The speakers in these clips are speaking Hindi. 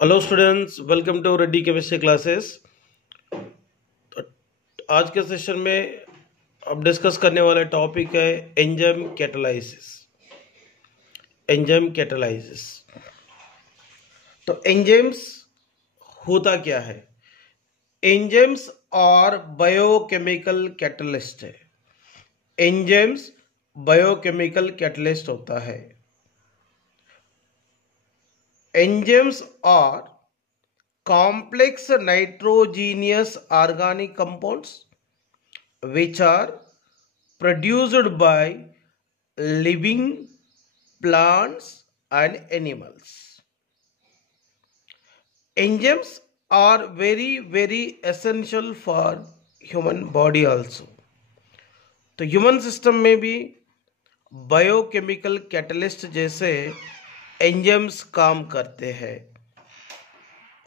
Hello students, welcome to Reddy chemistry classes. आज के सेशन में अब डिस्कस करने वाला टॉपिक है एंजाइम कैटालाइसिस। एंजाइम कैटालाइसिस तो एंजाइम्स होता क्या है? एंजाइम्स और बायोकेमिकल कैटलिस्ट है। एंजाइम्स बायोकेमिकल कैटलिस्ट होता है। Enzymes are complex nitrogenous organic compounds which are produced by living plants and animals. Enzymes are very essential for human body also. तो ह्यूमन सिस्टम में भी बायोकेमिकल कैटलिस्ट जैसे एंजाइम्स काम करते हैं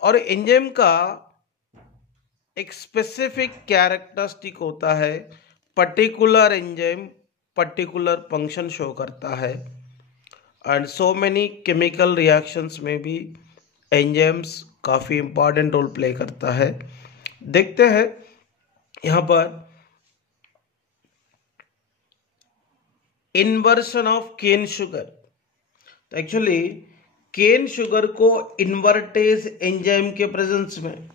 और एंजाइम का एक स्पेसिफिक कैरेक्टरिस्टिक होता है। Particular enzyme particular function show करता है and so many chemical reactions में भी एंजाइम्स काफ़ी इम्पॉर्टेंट रोल प्ले करता है। देखते हैं यहाँ पर इन्वर्शन ऑफ केन शुगर। तो एक्चुअली केन शुगर को इन्वर्टेज एंजाइम के प्रेजेंस में,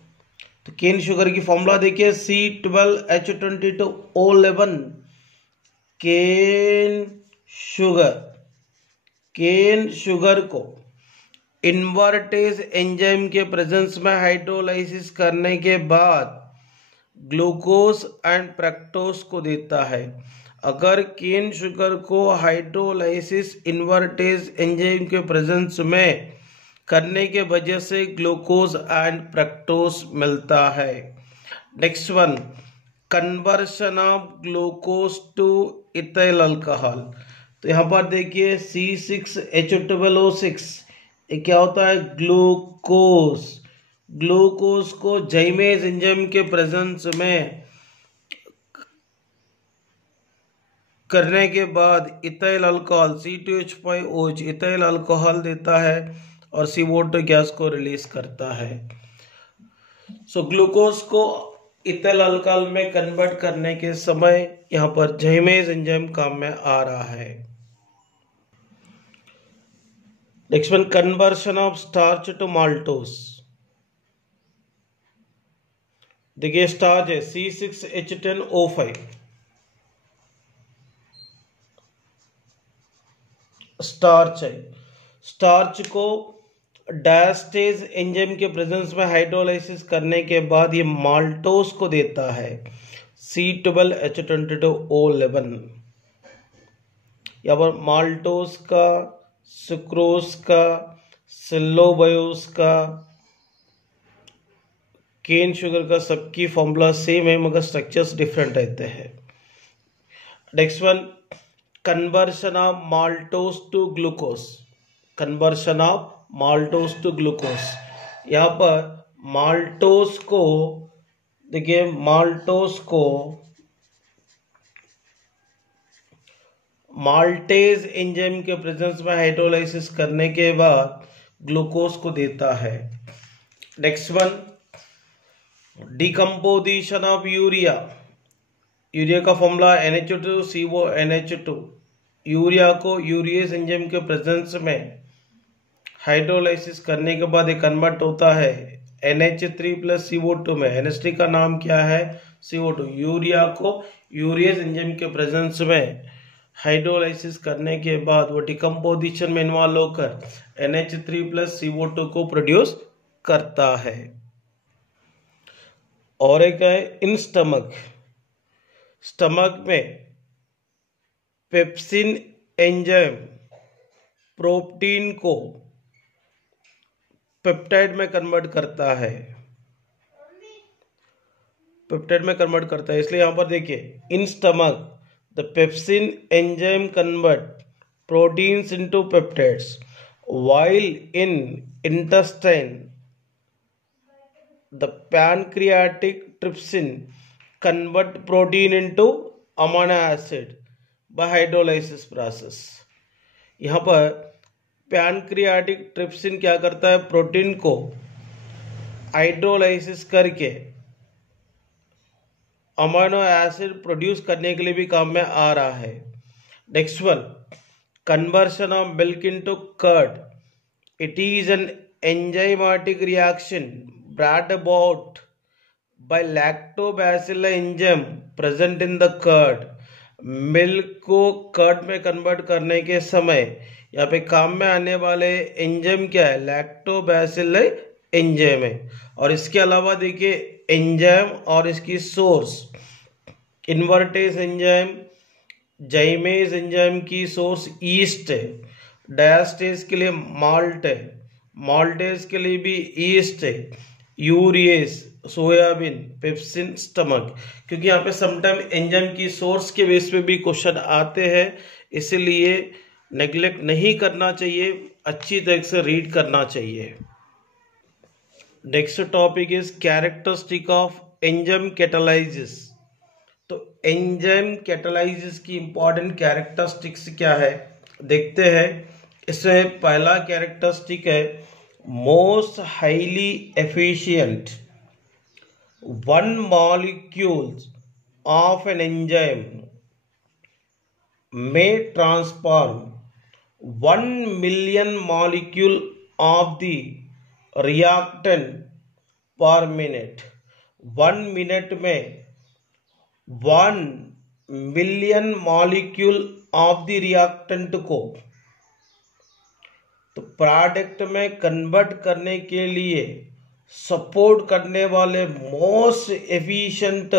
तो केन शुगर की फॉर्मूला देखिए C12H22O11। केन शुगर को इन्वर्टेज एंजाइम के प्रेजेंस में हाइड्रोलाइसिस करने के बाद ग्लूकोज एंड फ्रक्टोज को देता है। अगर केन शुगर को हाइड्रोलाइसिस इन्वर्टेज एंजाइम के प्रेजेंस में करने के वजह से ग्लूकोज एंड फ्रक्टोज मिलता है। Next one, conversion of glucose two ethyl alcohol. तो यहाँ पर देखिए C6H12O6, ये क्या होता है? ग्लूकोज। ग्लूकोज को जाइमेज एंजाइम के प्रेजेंस में करने के बाद ethyl alcohol C2H5OH ethyl alcohol देता है और CO2 गैस को रिलीज करता है। सो ग्लूकोज को इथाइल अल्कोहल में कन्वर्ट करने के समय यहाँ पर जाइमेज एंजाइम काम में आ रहा है। Next one, conversion of starch to maltose. देखिए स्टार्च है C6H10O5। स्टार्च है, स्टार्च को डायस्टेज एंजाइम के प्रेजेंस में हाइड्रोलाइसिस करने के बाद ये माल्टोज को देता है C12H22O11। यहाँ पर माल्टोज का, सुक्रोज का, सिलोबायोस का, केन शुगर का सबकी फॉर्मूला सेम है मगर स्ट्रक्चर्स डिफरेंट रहते हैं। Next one, conversion of maltose to glucose. Conversion of maltose to glucose, यहाँ पर माल्टोज को देखिए, माल्टोज को माल्टेज एंजाइम के प्रेजेंस में हाइड्रोलाइसिस करने के बाद ग्लूकोज को देता है। Next one, decomposition of urea. Urea का फॉर्मूला NH2CONH2। यूरिया को यूरियस एंजाइम के प्रेजेंस में हाइड्रोलाइसिस करने के बाद एक कन्वर्ट होता है NH3+CO2 में। NH3 का नाम क्या है? CO2। यूरिया को यूरियस एंजाइम के प्रेजेंस में हाइड्रोलाइसिस करने के बाद वो डिकम्पोजिशन में इन्वॉल्व होकर NH3+CO2 को प्रोड्यूस करता है। और एक है इन स्टमक। स्टमक में पेप्सिन एंजाइम प्रोटीन को पेप्टाइड में कन्वर्ट करता है। पेप्टाइड में कन्वर्ट करता है, इसलिए यहां पर देखिए in stomach the pepsin enzyme convert proteins into peptides, while in intestine the pancreatic trypsin convert protein into amino acid by hydrolysis process। यहाँ पर पैनक्रियाटिक ट्रिप्सिन क्या करता है? प्रोटीन को हाइड्रोलाइसिस करके अमीनो एसिड प्रोड्यूस करने के लिए भी काम में आ रहा है। Next one, conversion of milk into curd, it is an enzymatic reaction brought about by lactobacillus enzyme present in the curd। Milk को कर्ड में कन्वर्ट करने के समय यहाँ पे काम में आने वाले एंजाइम क्या है, लैक्टोबैसिलस एंजाइम है। और इसके अलावा देखिए एंजाइम और इसकी सोर्स, इन्वर्टेज एंजाइम, जाइमेज एंजाइम की सोर्स ईस्ट है, डायस्टेज के लिए माल्ट है, माल्टेज के लिए भी ईस्ट है, यूरिएज, सोयाबीन, पेप्सिन, स्टमक। क्योंकि यहाँ पे समटाइम एंजाइम की सोर्स के बेस पे भी क्वेश्चन आते हैं, इसलिए नेग्लेक्ट नहीं करना चाहिए, अच्छी तरह से रीड करना चाहिए। Next topic is characteristic of enzyme catalysis. तो एंजाइम कैटालाइसिस की इंपॉर्टेंट कैरेक्टरिस्टिक्स क्या है देखते हैं। इसमें पहला कैरेक्टरिस्टिक है most highly efficient one molecule of an enzyme may transform 1 million molecule of the reactant per minute। 1 minute में 1 million molecule of the reactant को तो प्रोडक्ट में कन्वर्ट करने के लिए सपोर्ट करने वाले मोस्ट एफिशिएंट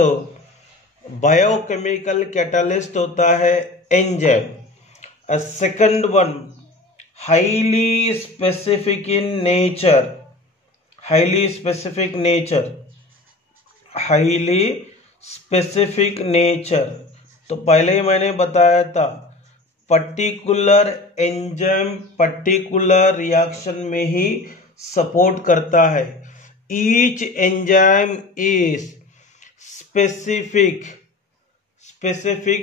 बायोकेमिकल कैटालिस्ट होता है enzyme. Second one, highly specific in nature, highly specific nature, highly specific nature. तो पहले ही मैंने बताया था पर्टिकुलर एंजाइम पर्टिकुलर रिएक्शन में ही सपोर्ट करता है। Each enzyme is specific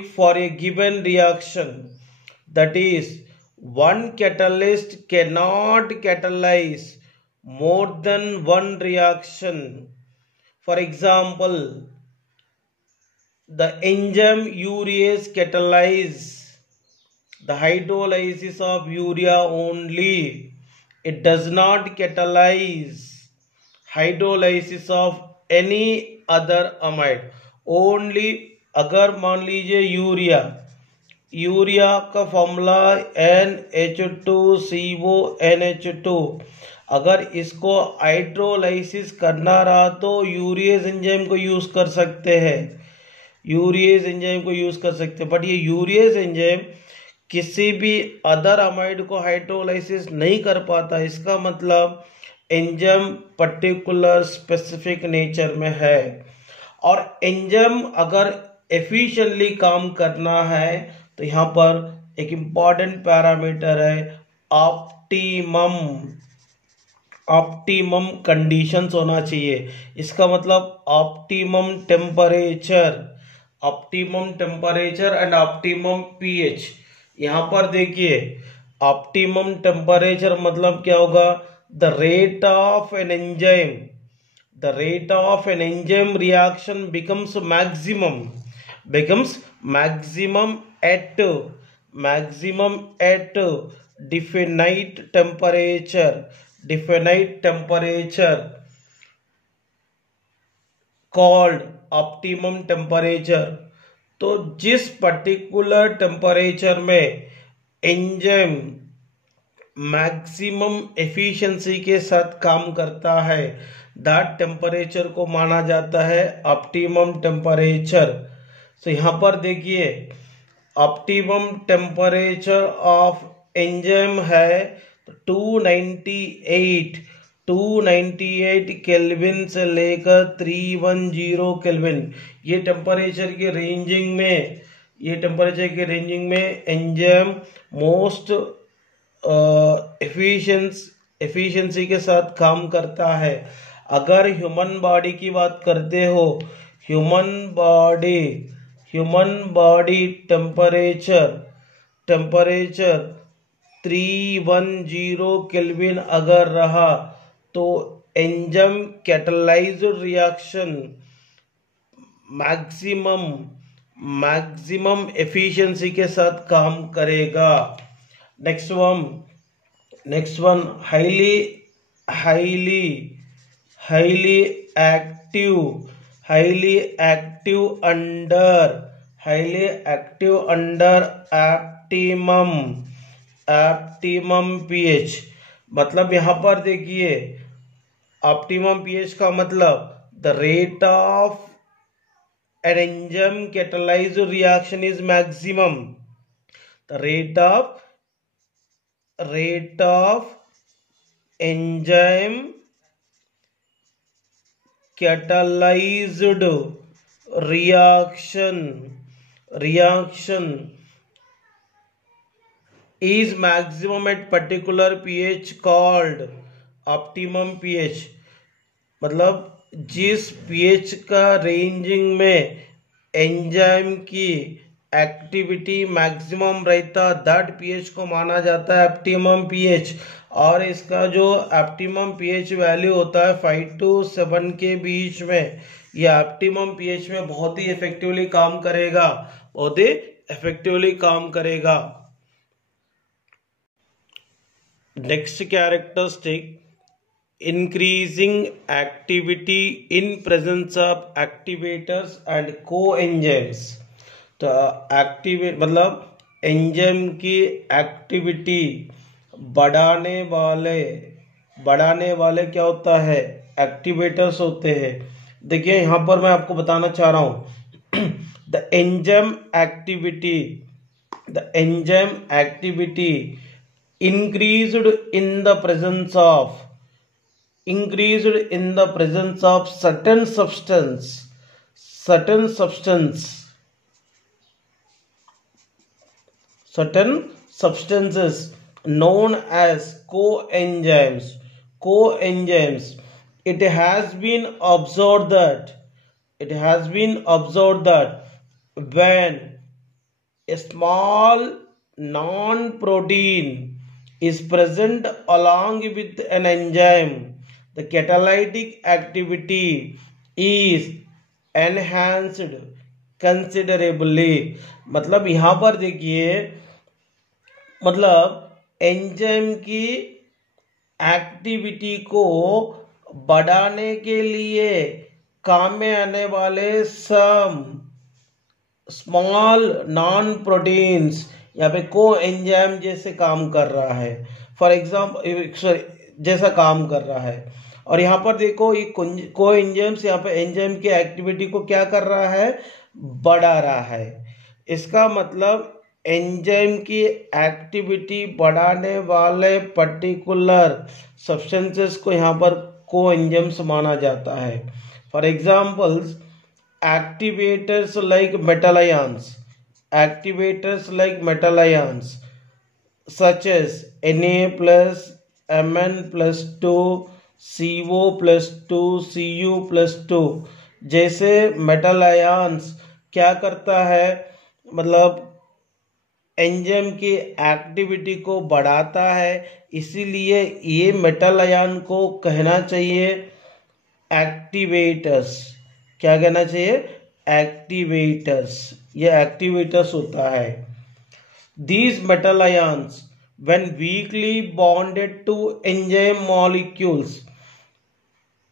for a given reaction, that is one catalyst cannot catalyze more than one reaction। For example, the enzyme urease catalyze the hydrolysis of urea only, it does not catalyze hydrolysis of any other amide. Only अगर मान लीजिए यूरिया का फॉर्मूला NH2CONH2, अगर इसको हाइड्रोलाइसिस करना रहा तो यूरिएज एंजाइम को यूज कर सकते हैं, यूरिएज एंजाइम को यूज कर सकते हैं। बट ये यूरिएज एंजाइम किसी भी अदर अमाइड को हाइड्रोलाइसिस नहीं कर पाता। इसका मतलब एंजाइम पर्टिकुलर स्पेसिफिक नेचर में है। और एंजाइम अगर एफिशिएंटली काम करना है तो यहाँ पर एक इम्पॉर्टेंट पैरामीटर है ऑप्टिमम कंडीशंस होना चाहिए। इसका मतलब optimum temperature and optimum pH. यहाँ पर देखिए ऑप्टिमम टेम्परेचर मतलब क्या होगा, the rate of an enzyme reaction becomes maximum at definite temperature called optimum temperature। तो जिस पर्टिकुलर टेम्परेचर में एंजाइम मैक्सिमम एफिशिएंसी के साथ काम करता है दैट टेम्परेचर को माना जाता है ऑप्टिमम टेम्परेचर। तो यहाँ पर देखिए ऑप्टिमम टेम्परेचर ऑफ एंजाइम है 298 केल्विन से लेकर 310 केल्विन। ये टेम्परेचर के रेंजिंग में एंजाइम मोस्ट एफिशिएंसी के साथ काम करता है। अगर ह्यूमन बॉडी की बात करते हो, ह्यूमन बॉडी टेम्परेचर 310 केल्विन अगर रहा तो enzyme catalysed reaction maximum efficiency के साथ काम करेगा। Next one highly active under optimum pH. मतलब यहां पर देखिए ऑप्टिमम पीएच का मतलब the rate of an enzyme catalyzed reaction is maximum. The rate of enzyme catalyzed reaction is maximum at particular pH called optimum pH। मतलब जिस पीएच का रेंजिंग में एंजाइम की एक्टिविटी मैक्सिमम रहता दैट पीएच को माना जाता है ऑप्टिमम पीएच। और इसका जो ऑप्टिमम पीएच वैल्यू होता है 5 to 7 के बीच में, यह ऑप्टिमम पीएच में बहुत ही इफेक्टिवली काम करेगा। Next characteristic increasing activity in presence of activators and coenzymes। तो एक्टिवेट मतलब एंजाइम की एक्टिविटी बढ़ाने वाले क्या होता है, एक्टिवेटर्स होते हैं। देखिए यहां पर मैं आपको बताना चाह रहा हूं the enzyme activity increased in the presence of certain substances known as coenzymes. It has been observed that when a small non-protein is present along with an enzyme, the catalytic activity is enhanced considerably। मतलब यहां पर देखिए मतलब एंजाइम की एक्टिविटी को बढ़ाने के लिए काम में आने वाले स्मॉल नॉन प्रोटीन्स यहाँ पे को एंजाइम जैसे काम कर रहा है, फॉर एग्जाम्पल जैसा काम कर रहा है। और यहाँ पर देखो ये को एंजाइम्स यहाँ पे एंजाइम की एक्टिविटी को क्या कर रहा है, बढ़ा रहा है। इसका मतलब एंजाइम की एक्टिविटी बढ़ाने वाले पर्टिकुलर सब्सटेंसेस को यहाँ पर को एंजाइम्स माना जाता है। For examples activators like metal ions such as Na plus Mn plus 2 CO plus 2 Cu plus 2 जैसे मेटल आयंस क्या करता है, मतलब एंजाइम की एक्टिविटी को बढ़ाता है। इसीलिए ये मेटल आयन को कहना चाहिए एक्टिवेटर्स। क्या कहना चाहिए, एक्टिवेटर्स। ये एक्टिवेटर्स होता है। These metal ions when weakly bonded to enzyme molecules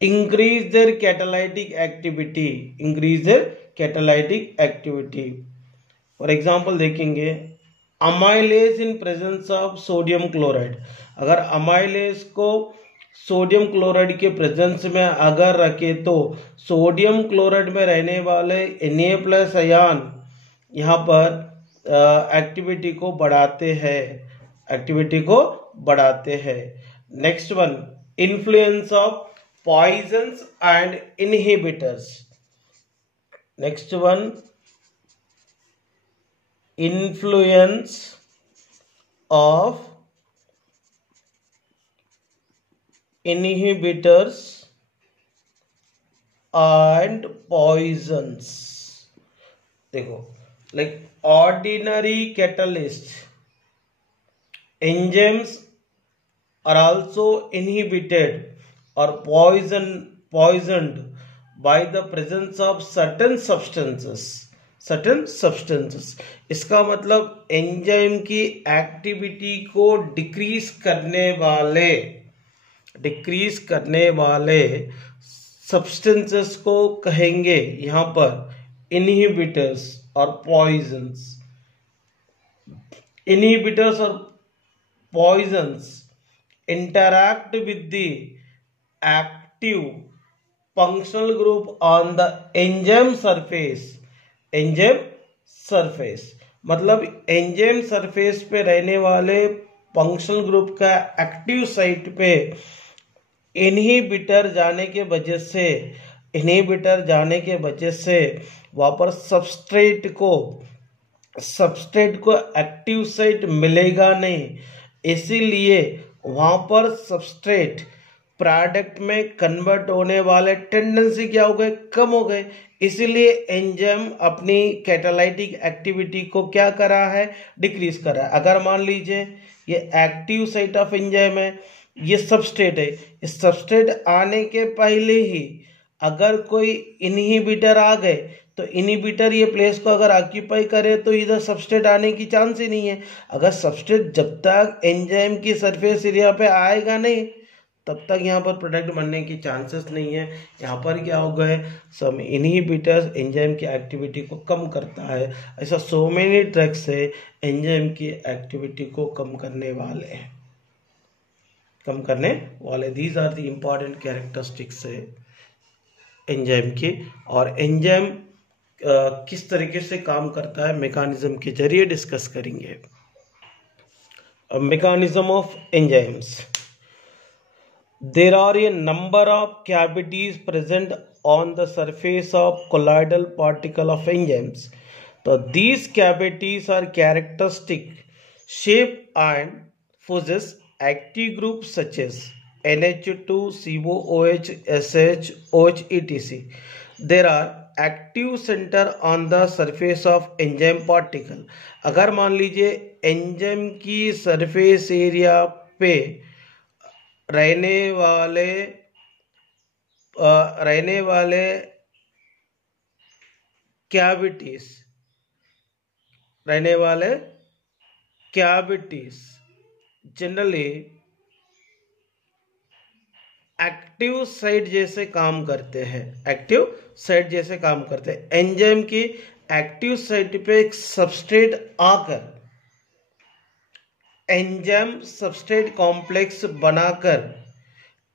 increase their catalytic activity। For example देखेंगे amylase in presence of sodium chloride. अगर अमाइलेज को सोडियम क्लोराइड के प्रेजेंस में अगर रखे तो सोडियम क्लोराइड में रहने वाले Na+ आयन यहाँ पर एक्टिविटी को बढ़ाते हैं। Next one influence of poisons and inhibitors. Next one influence of inhibitors and poisons। देखो like ordinary catalysts, enzymes are also inhibited or poisoned by the presence of certain substances। इसका मतलब एंजाइम की एक्टिविटी को डिक्रीज करने वाले सब्सटेंसेस को कहेंगे यहाँ पर इनहिबिटर्स और poisons. Inhibitors or poisons interact with the active functional group on the enzyme surface। मतलब एंजाइम सरफेस पे रहने वाले फंक्शनल ग्रुप का एक्टिव साइट पे इनहिबिटर जाने के वजह से वहां पर सबस्ट्रेट को एक्टिव साइट मिलेगा नहीं, इसीलिए वहां पर सबस्ट्रेट प्रोडक्ट में कन्वर्ट होने वाले टेंडेंसी क्या हो गए, कम हो गए। इसीलिए एंजाइम अपनी कैटालाइटिक एक्टिविटी को क्या करा है, डिक्रीज करा है। अगर मान लीजिए ये एक्टिव साइट ऑफ एंजाइम है, ये सबस्ट्रेट है, इस सबस्ट्रेट आने के पहले ही अगर कोई इनहिबिटर आ गए तो इनहिबिटर ये प्लेस को अगर ऑक्यूपाई करे तो इधर सबस्ट्रेट आने की चांस ही नहीं है। अगर सबस्ट्रेट जब तक एंजाइम की सरफेस एरिया पे आएगा नहीं तब तक यहाँ पर प्रोडक्ट बनने की चांसेस नहीं है। यहाँ पर क्या हो गए, सम इनहिबिटर्स एंजाइम की एक्टिविटी को कम करता है। ऐसा सो मेनी ड्रग्स है एंजाइम की एक्टिविटी को कम करने वाले। These are the important characteristics है एंजाइम की। और एंजाइम किस तरीके से काम करता है मैकेनिज्म के जरिए डिस्कस करेंगे। Mechanism of enzymes. There are a number of cavities present on the surface of colloidal particle of enzymes. तो these cavities are characteristic shape and possess active groups such as NH2, COOH, SH, OH, etc. There are active center on the surface of enzyme particle। अगर मान लीजिए एंजाइम की सरफेस एरिया पे रहने वाले कैविटीज जनरली एक्टिव साइट जैसे काम करते हैं। एंजाइम की एक्टिव साइट पे एक सबस्ट्रेट आकर एंजाइम सबस्ट्रेट कॉम्प्लेक्स बनाकर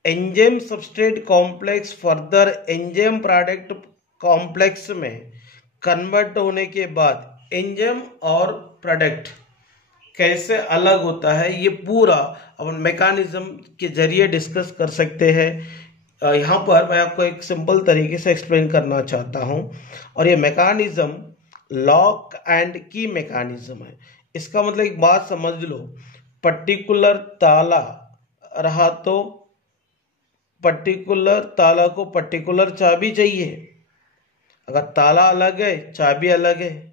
enzyme substrate complex further enzyme product complex में कन्वर्ट होने के बाद एंजाइम और प्रोडक्ट कैसे अलग होता है ये पूरा अपन मैकेनिज्म के जरिए डिस्कस कर सकते हैं। यहाँ पर मैं आपको एक सिंपल तरीके से एक्सप्लेन करना चाहता हूँ। और ये मैकेनिज्म लॉक एंड की मैकेनिज्म है। इसका मतलब एक बात समझ लो, पर्टिकुलर ताला रहा तो पर्टिकुलर ताला को पर्टिकुलर चाबी चाहिए। अगर ताला अलग है चाबी अलग है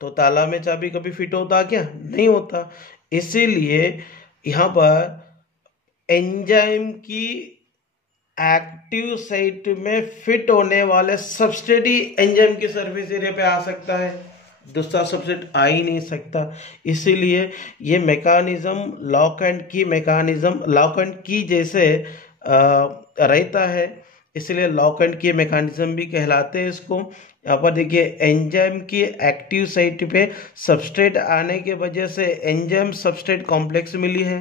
तो ताला में चाबी कभी फिट होता क्या, नहीं होता। इसीलिए यहाँ पर एंजाइम की एक्टिव साइट में फिट होने वाले सबस्ट्रेट ही एंजाइम की सरफेस एरिया पे आ सकता है, दूसरा सबस्ट्रेट आ ही नहीं सकता। इसीलिए ये मैकेनिज्म लॉक एंड की जैसे रहता है, इसलिए लॉक एंड की मैकेनिज्म भी कहलाते हैं इसको। यहाँ पर देखिए एंजाइम की एक्टिव साइट पे सबस्ट्रेट आने के वजह से एंजाइम सबस्ट्रेट कॉम्प्लेक्स मिली है।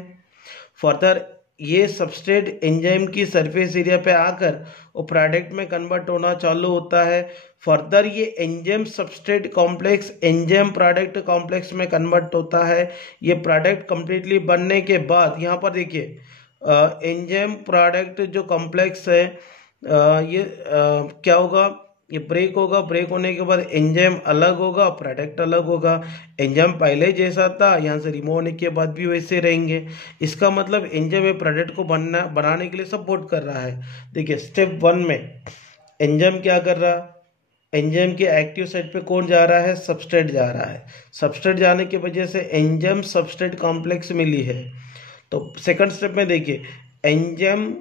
फर्दर ये सबस्ट्रेट एंजाइम की सरफेस एरिया पे आकर वो प्रोडक्ट में कन्वर्ट होना चालू होता है। फर्दर ये enzyme substrate complex enzyme product complex में कन्वर्ट होता है। ये प्रोडक्ट कंप्लीटली बनने के बाद यहाँ पर देखिए एंजाइम प्रोडक्ट जो कॉम्प्लेक्स है ये क्या होगा, ये ब्रेक होगा। ब्रेक होने के बाद एंजाइम अलग होगा, प्रोडक्ट अलग होगा। एंजाइम पहले जैसा था यहाँ से रिमूव होने के बाद भी वैसे रहेंगे। इसका मतलब एंजाइम में प्रोडक्ट को बनाने के लिए सपोर्ट कर रहा है। देखिए स्टेप 1 में एंजाइम क्या कर रहा है, एंजाइम के एक्टिव साइट पे कौन जा रहा है, सबस्ट्रेट जा रहा है। सबस्ट्रेट जाने की वजह से एंजाइम सबस्ट्रेट कॉम्प्लेक्स मिली है। तो सेकंड स्टेप में देखिए एंजाइम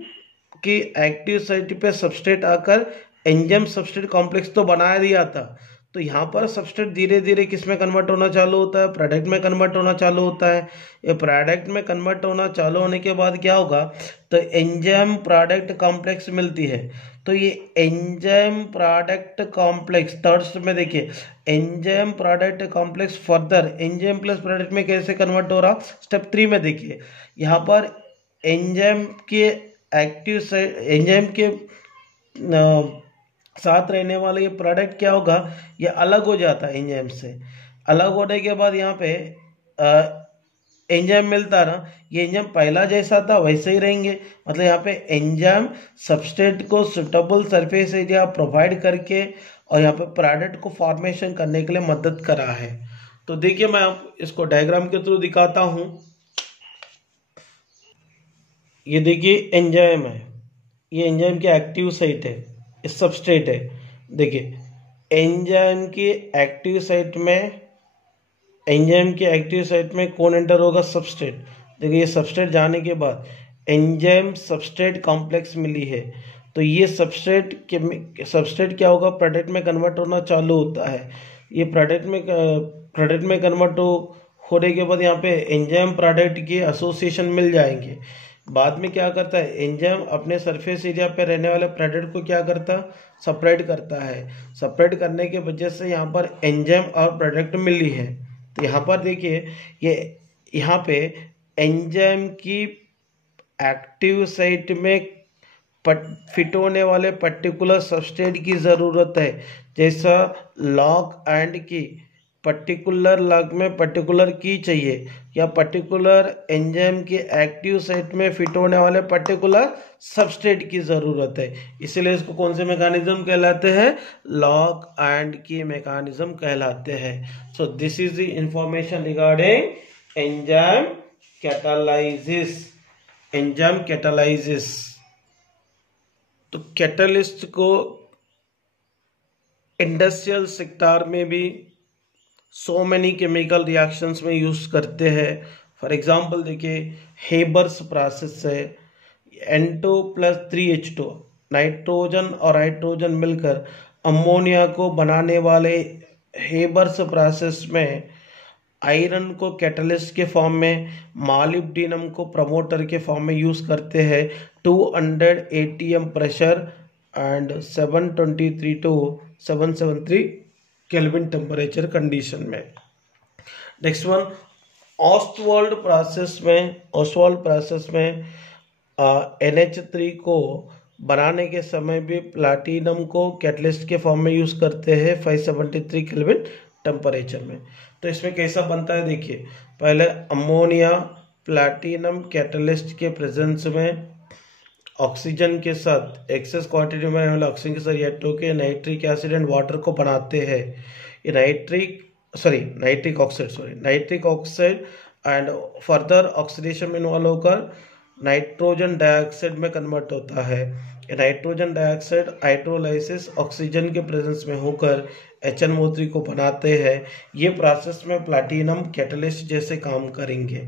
की एक्टिव साइट पे सबस्ट्रेट आकर एंजाइम सबस्ट्रेट कॉम्प्लेक्स तो बना दिया था, तो यहाँ पर सबस्ट्रेट धीरे धीरे किस में कन्वर्ट होना चालू होता है, प्रोडक्ट में कन्वर्ट होना चालू होता है। ये प्रोडक्ट में कन्वर्ट होना चालू होने के बाद क्या होगा, तो एंजाइम प्रोडक्ट कॉम्प्लेक्स मिलती है। तो ये एंजाइम प्रोडक्ट कॉम्प्लेक्स थर्ड में देखिए, enzyme product complex further enzyme plus product में कैसे कन्वर्ट हो रहा, स्टेप 3 में देखिए, यहाँ पर एंजाइम के एक्टिव साइट, एंजाइम के साथ रहने वाले ये प्रोडक्ट क्या होगा, ये अलग हो जाता है एंजाइम से। अलग होने के बाद यहाँ पे एंजाइम मिलता ना, ये एंजाइम पहला जैसा था वैसे ही रहेंगे। मतलब यहाँ पे एंजाइम सबस्ट्रेट को सुटेबल सरफेस एरिया प्रोवाइड करके और यहाँ पे प्रोडक्ट को फॉर्मेशन करने के लिए मदद करा है। तो देखिए मैं आप इसको डायग्राम के थ्रू दिखाता हूँ। ये देखिए एंजाइम है, ये एंजाइम की एक्टिव साइट है, इस सबस्ट्रेट है। देखिए एंजाइम की एक्टिव साइट में, एंजाइम की एक्टिव साइट में कौन एंटर होगा, सबस्ट्रेट। देखिए ये सबस्ट्रेट जाने के बाद एंजाइम सबस्ट्रेट कॉम्प्लेक्स मिली है, तो ये सबस्ट्रेट क्या होगा, प्रोडक्ट में कन्वर्ट होना चालू होता है। ये प्रोडक्ट में कन्वर्ट होने के बाद यहाँ पे एंजाइम प्रोडक्ट के एसोसिएशन मिल जाएंगे। बाद में क्या करता है, एंजाइम अपने सरफेस एरिया पे रहने वाले प्रोडक्ट को क्या करता, सेपरेट करता है। सेपरेट करने के वजह से यहाँ पर एंजाइम और प्रोडक्ट मिली है। तो यहाँ पर देखिए, ये यहाँ पे एंजाइम की एक्टिव साइट में फिट होने वाले पर्टिकुलर सबस्ट्रेट की ज़रूरत है। जैसा लॉग एंड की, पर्टिकुलर लॉग में पर्टिकुलर की चाहिए, या पर्टिकुलर एंजाइम की एक्टिव साइट में फिट होने वाले पर्टिकुलर सबस्ट्रेट की ज़रूरत है। इसीलिए इसको कौन से मैकेनिज्म कहलाते हैं, लॉग एंड की मैकेनिज्म कहलाते हैं। So this is the information regarding enzyme catalysis. Enzyme catalysis, तो कैटलिस्ट को इंडस्ट्रियल सेक्टर में भी सो मैनी केमिकल रिएक्शंस में यूज करते हैं। फॉर एग्जांपल देखिए, हेबर्स प्रोसेस है, N2+3H2 नाइट्रोजन और हाइड्रोजन मिलकर अमोनिया को बनाने वाले हेबर्स प्रोसेस में आयरन को कैटलिस्ट के फॉर्म में, मॉलिब्डेनम को प्रमोटर के फॉर्म में यूज करते हैं 200 atm pressure and 723 to 773 kelvin temperature condition में। नेक्स्ट वन, ऑस्टवाल्ड प्रोसेस में NH3 को बनाने के समय भी प्लाटिनम को कैटलिस्ट के फॉर्म में यूज करते हैं 573 केल्विन टेम्परेचर में। तो इसमें कैसा बनता है देखिए, पहले अमोनिया प्लाटिनम कैटलिस्ट के प्रेजेंस में ऑक्सीजन के साथ एक्सेस क्वांटिटी में रहने वाले ऑक्सीजन के साथ रिएक्ट होकर नाइट्रिक एसिड एंड वाटर को बनाते हैं। ये nitric oxide and further oxidation में इन्वॉल्व होकर नाइट्रोजन डाइऑक्साइड में कन्वर्ट होता है। नाइट्रोजन डाइऑक्साइड हाइड्रोलाइसिस ऑक्सीजन के प्रेजेंस में होकर HNO3 को बनाते हैं। ये प्रोसेस में प्लैटिनम कैटलिस्ट जैसे काम करेंगे।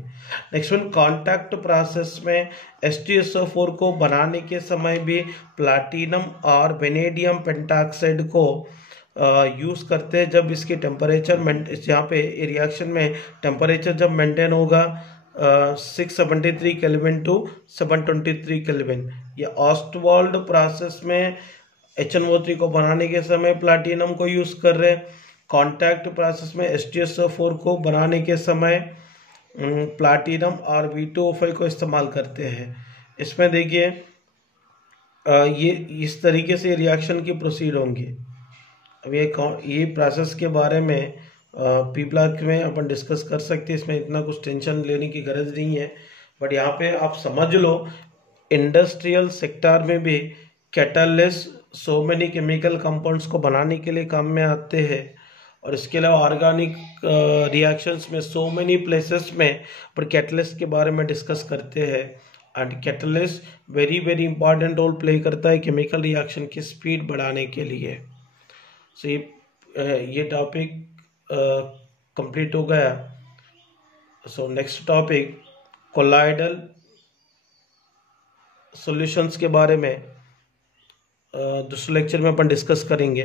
नेक्स्ट वन, कॉन्टैक्ट प्रोसेस में H2SO4 को बनाने के समय भी प्लैटिनम और वेनेडियम पेंटाक्साइड को यूज करते हैं। जब इसकी टेम्परेचर, यहाँ पे रिएक्शन में टेम्परेचर जब मेंटेन होगा 673 केल्विन टू 723 केल्विन। ये ऑस्टवाल्ड प्रोसेस में HNO3 को बनाने के समय प्लैटिनम को यूज कर रहे हैं। कॉन्टैक्ट प्रोसेस में H2SO4 को बनाने के समय प्लैटिनम और V2O5 को इस्तेमाल करते हैं। इसमें देखिए ये इस तरीके से रिएक्शन की प्रोसीड होंगी। अब ये प्रोसेस के बारे में पीप्लाक में अपन डिस्कस कर सकते हैं, इसमें इतना कुछ टेंशन लेने की गरज नहीं है। बट यहाँ पे आप समझ लो, इंडस्ट्रियल सेक्टर में भी catalyst so many chemical compounds को बनाने के लिए काम में आते हैं। और इसके अलावा ऑर्गेनिक रिएक्शंस में सो मेनी प्लेसेस में पर कैटलिस्ट के बारे में डिस्कस करते हैं। And catalyst very very important role play करता है केमिकल रिएक्शन की स्पीड बढ़ाने के लिए। सो ये टॉपिक कंप्लीट हो गया। So next topic colloidal solutions के बारे में दूसरे लेक्चर में अपन डिस्कस करेंगे।